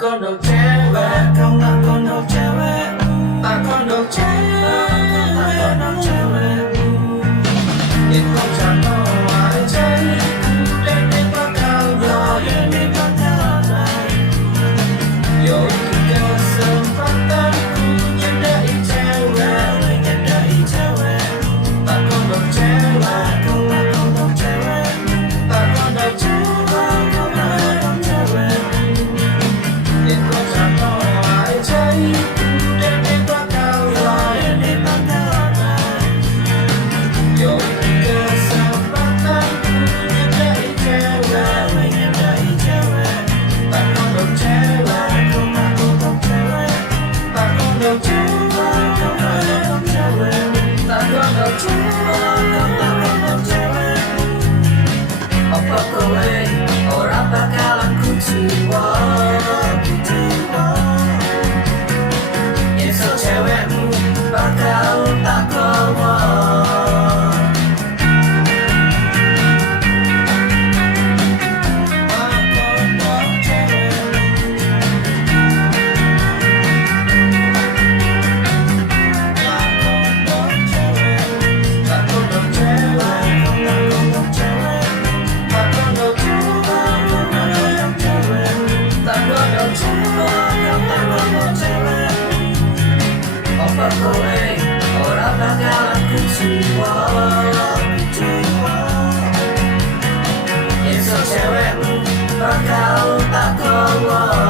kondok cewek, kau tak kondok cewek, tak kondok cewek, tak kondok cewek. Itu jatuh aja iku dene bakal dene bakal yo iki kesempatanku nyedai cewek, nyedai cewek. Tak kondok cewek, kau tak kondok cewek, tak kondok cewek, kau tak kondok cewek. Itu jatuh aja iku dene bakal dene bakal yo iki kesempatanku nyedai cewek, nyedai cewek. Tak kondok cewek, kau tak kondok cewek, tak kondok cewek, kau tak kondok cewek. Tak kondok cewek, kau tak kondok cewek. Apa kowe ora bakalan kuciwa, kuciwa. Esok cewekmu bakal tak kowo. Apa kowe ora bakalan kuciwa, kuciwa. Esok cewekmu bakal tak kowo.